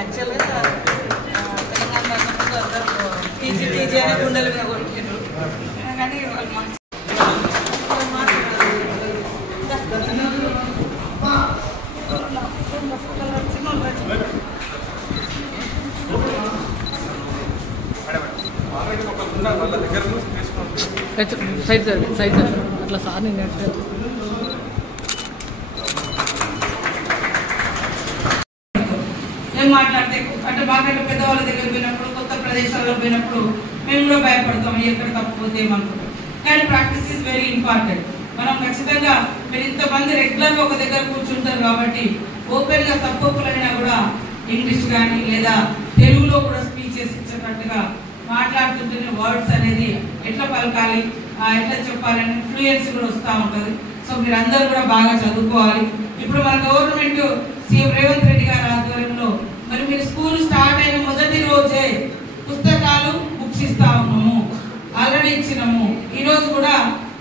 యాక్చువల్గా తెలంగాణ రాకముందు అందరూ టీజీ అనే గుండెల మీద కొట్టారు కానీ వాళ్ళు సైడ్ సైడ్ అట్లా సార్ నేను మాట్లాడితే అంటే మాకంటే పెద్దవాళ్ళ దగ్గర పోయినప్పుడు కొత్త ప్రదేశాల్లో పోయినప్పుడు మేము కూడా భయపడతాం ఎక్కడ తప్పిపోతే ఏమనుకుంటాం. కానీ ప్రాక్టీస్ ఈజ్ వెరీ ఇంపార్టెంట్. మనం ఖచ్చితంగా మీరు ఇంతమంది రెగ్యులర్గా ఒక దగ్గర కూర్చుంటారు కాబట్టి ఓపెన్గా తప్పులైనా కూడా ఇంగ్లీష్ కానీ లేదా తెలుగులో కూడా స్పీచెస్ ఇచ్చేటట్టుగా మాట్లాడుతుంటేనే వర్డ్స్ అనేది ఎట్లా పలకాలి ఎట్లా చెప్పాలి అనే ఫ్లూయెన్సీ కూడా వస్తూ ఉంటుంది. సో మీరు అందరూ కూడా బాగా చదువుకోవాలి. ఇప్పుడు మన గవర్నమెంట్ సీఎం రేవంత్ రెడ్డి గారి ఆధ్వర్యంలో మరి మీరు స్కూల్ స్టార్ట్ అయిన మొదటి రోజే పుస్తకాలు బుక్స్ ఇస్తా ఉన్నాము, ఆల్రెడీ ఇచ్చినాము. ఈరోజు కూడా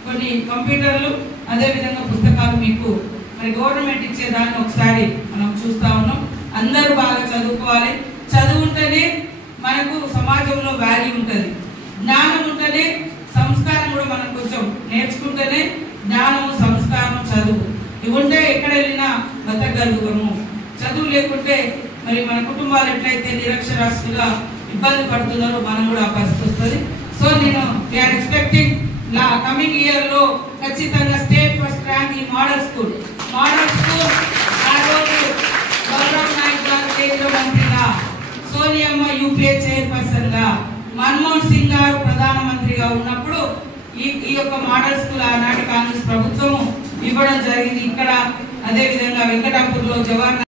కొన్ని కంప్యూటర్లు అదేవిధంగా పుస్తకాలు మీకు మరి గవర్నమెంట్ ఇచ్చేదాన్ని ఒకసారి మనం చూస్తా ఉన్నాం. అందరూ బాగా చదువుకోవాలి. చదువు ఉంటేనే మనకు సమాజంలో వాల్యూ ఉంటుంది. జ్ఞానం ఉంటేనే సంస్కారం కూడా మనం కొంచెం నేర్చుకుంటేనే జ్ఞానము సంస్కారం చదువు ఇవి ఉంటే ఎక్కడ వెళ్ళినా బతకగలుగుతాము. చదువు లేకుంటే మరి మన కుటుంబాలు ఎట్లయితే నిరక్షరాస్యులుగా ఇబ్బంది పడుతున్నారో మనం కూడా ఆ పరిస్థితి వస్తుంది. సో నేను వీఆర్ ఎక్స్పెక్టింగ్ కమింగ్ ఇయర్ లో ఖచ్చితంగా స్టేట్ ఫస్ట్ ర్యాంక్ ఈ మోడల్ స్కూల్ ఆ రోజు గౌరవ్ నాయక్ గారు కేంద్ర మంత్రిగా, సోనియమ్మ యూపీఏ చైర్పర్సన్ గా, మన్మోహన్ సింగ్ గారు ప్రధానమంత్రిగా ఉన్నప్పుడు ఈ యొక్క మోడల్ స్కూల్ ఆనాటి కాంగ్రెస్ ప్రభుత్వం ఇవ్వడం జరిగింది. ఇక్కడ అదే విధంగా వెంకటాపూర్ లో జవహర్